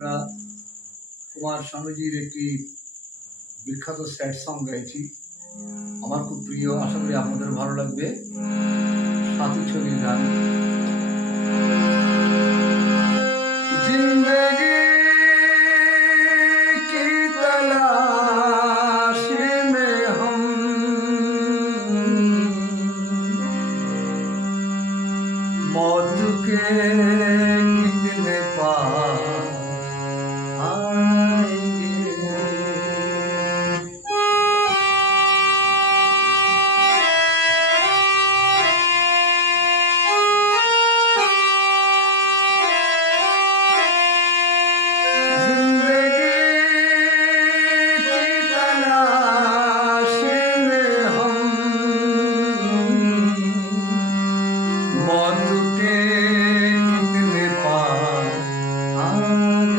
আমরা কুমার স্বামীজির একটি বিখ্যাত স্যাড সং গাইছি, আমার খুব প্রিয়, আশা করি আপনাদের ভালো লাগবে। সাথী ছবির গান।